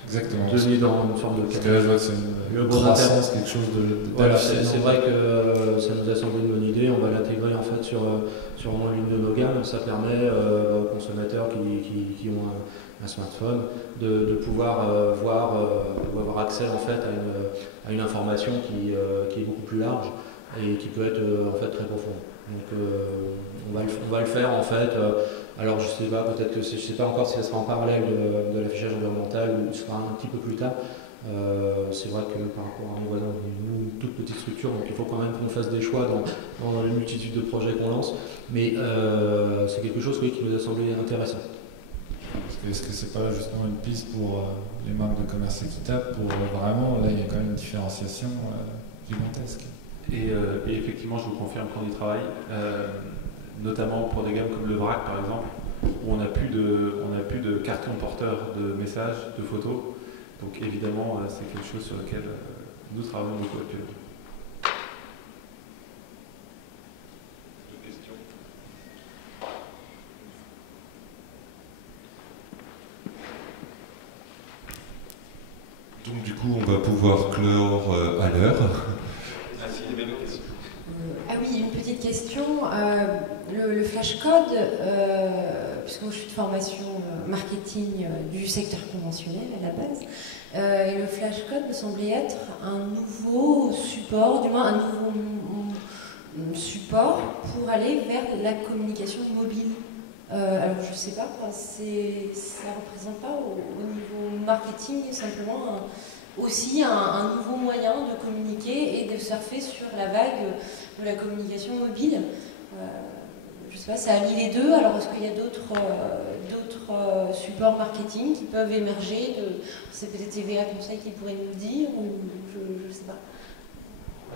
exactement devenus dans une forme de... Parce que là, je vois que c'est une croissance, quelque chose de voilà, c'est vrai que ça nous a semblé une bonne idée. On va l'intégrer en fait sur au moins l'une de nos gammes. Ça permet aux consommateurs qui ont un smartphone de pouvoir avoir accès en fait à une information qui est beaucoup plus large et qui peut être en fait très profonde. Donc on va le faire en fait. Alors je sais pas, peut-être que je sais pas encore si ça sera en parallèle de l'affichage environnemental ou ce sera un petit peu plus tard. C'est vrai que par rapport à nos voisins, on est une toute petite structure, donc il faut quand même qu'on fasse des choix dans les multitudes de projets qu'on lance. Mais c'est quelque chose qui nous a semblé intéressant. Est-ce que c'est pas justement une piste pour les marques de commerce équitable pour vraiment, là il y a quand même une différenciation gigantesque. Et effectivement, je vous confirme qu'on y travaille, notamment pour des gammes comme le vrac par exemple, où on n'a plus de carton porteur de messages, de photos. Donc évidemment, c'est quelque chose sur lequel nous travaillons beaucoup actuellement. D'autres questions? Donc du coup, on va pouvoir clore à l'heure. Ah oui, une petite question. Le flashcode, puisque moi je suis de formation marketing du secteur conventionnel à la base, et le flashcode me semblait être un nouveau support, du moins un nouveau support pour aller vers la communication mobile. Alors je ne sais pas, ça ne représente pas au niveau marketing simplement aussi un nouveau moyen de communiquer et de surfer sur la vague de la communication mobile. Je ne sais pas, ça allie les deux. Alors est-ce qu'il y a d'autres supports marketing qui peuvent émerger c'est peut-être EVA Conseil qui pourrait nous dire, ou je ne sais pas.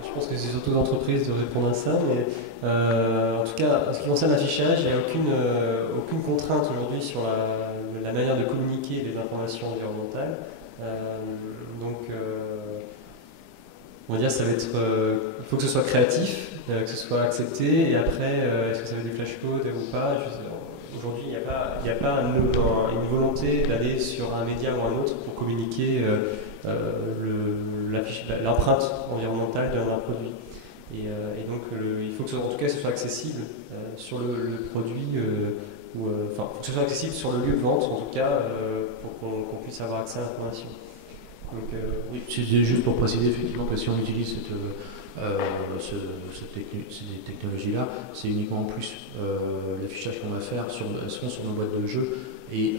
Je pense que c'est surtout l'entreprise de répondre à ça, mais en tout cas, en ce qui concerne l'affichage, il n'y a aucune contrainte aujourd'hui sur la manière de communiquer les informations environnementales. On va dire ça va être, il faut que ce soit créatif, que ce soit accepté, et après, est-ce que ça va être des flashcodes ou pas? Aujourd'hui, il n'y a pas une volonté d'aller sur un média ou un autre pour communiquer l'empreinte environnementale d'un produit. Et donc il faut que en tout cas ce soit accessible sur le produit, enfin que ce soit accessible sur le lieu de vente en tout cas pour qu'on puisse avoir accès à l'information. Donc, oui, c'est juste pour préciser effectivement que si on utilise ces technologies-là, c'est uniquement en plus. L'affichage qu'on va faire seront sur nos boîtes de jeu et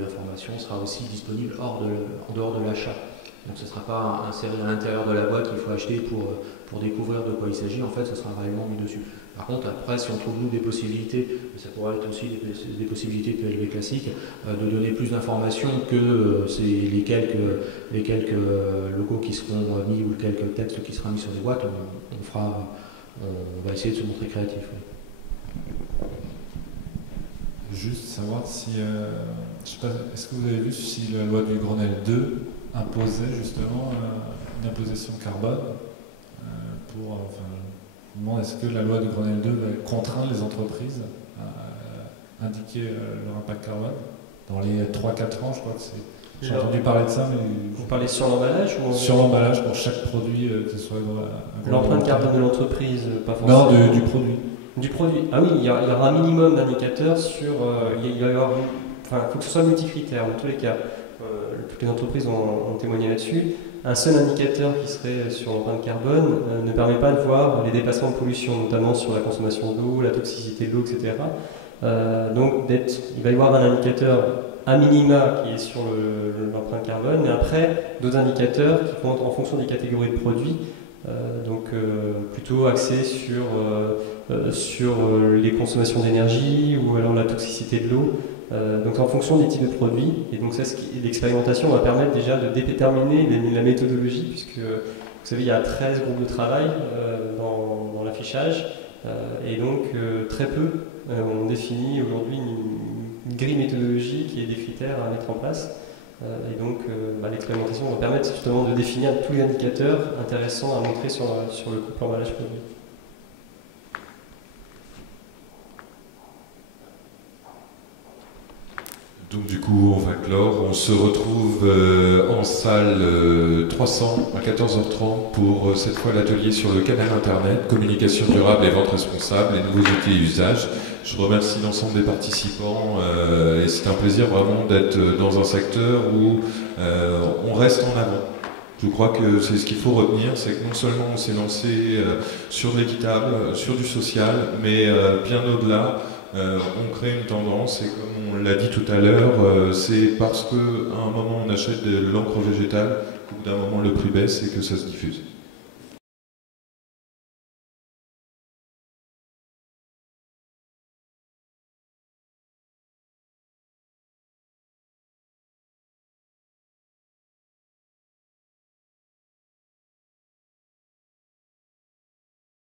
l'information sera aussi disponible en dehors de l'achat. Donc ce ne sera pas inséré à l'intérieur de la boîte qu'il faut acheter pour découvrir de quoi il s'agit. En fait, ce sera réellement mis dessus. Par contre, après, si on trouve nous des possibilités, ça pourrait être aussi des possibilités PLV classiques, de donner plus d'informations que les quelques logos qui seront mis ou quelques textes qui seront mis sur les boîtes, on va essayer de se montrer créatif. Oui. Juste savoir si, je sais pas, est-ce que vous avez vu si la loi du Grenelle 2 imposait justement une imposition carbone enfin, je me demande, est-ce que la loi du Grenelle 2 va contraindre les entreprises à indiquer leur impact carbone dans les 3-4 ans, je crois que c'est. J'ai entendu parler de ça, mais. Vous parlez sur l'emballage ou sur l'emballage pour chaque produit, que ce soit l'empreinte carbone de l'entreprise, pas forcément. Non, du produit. Du produit. Ah oui, il y aura un minimum d'indicateurs sur. Il va y avoir. Enfin, il faut que ce soit multicritère. Dans tous les cas, toutes les entreprises ont témoigné là-dessus. Un seul indicateur qui serait sur l'empreinte carbone ne permet pas de voir les dépassements de pollution, notamment sur la consommation d'eau, la toxicité de l'eau, etc. Donc, il va y avoir un indicateur à minima qui est sur l'empreinte carbone, mais après, d'autres indicateurs qui vont en fonction des catégories de produits, plutôt axés sur les consommations d'énergie ou alors la toxicité de l'eau. Donc en fonction des types de produits, et donc l'expérimentation va permettre déjà de déterminer la méthodologie, puisque vous savez il y a 13 groupes de travail dans l'affichage, et donc très peu on définit aujourd'hui une grille méthodologique et des critères à mettre en place, et donc l'expérimentation va permettre justement de définir tous les indicateurs intéressants à montrer sur le couple emballage produit. Donc du coup, on va clore. On se retrouve en salle 300 à 14h30 pour cette fois l'atelier sur le canal Internet, communication durable et vente responsable, les nouveaux outils et usages. Je remercie l'ensemble des participants et c'est un plaisir vraiment d'être dans un secteur où on reste en avant. Je crois que c'est ce qu'il faut retenir, c'est que non seulement on s'est lancé sur de l'équitable, sur du social, mais bien au-delà, on crée une tendance et comme on l'a dit tout à l'heure, c'est parce qu'à un moment on achète de l'encre végétale qu'au bout d'un moment le prix baisse et que ça se diffuse.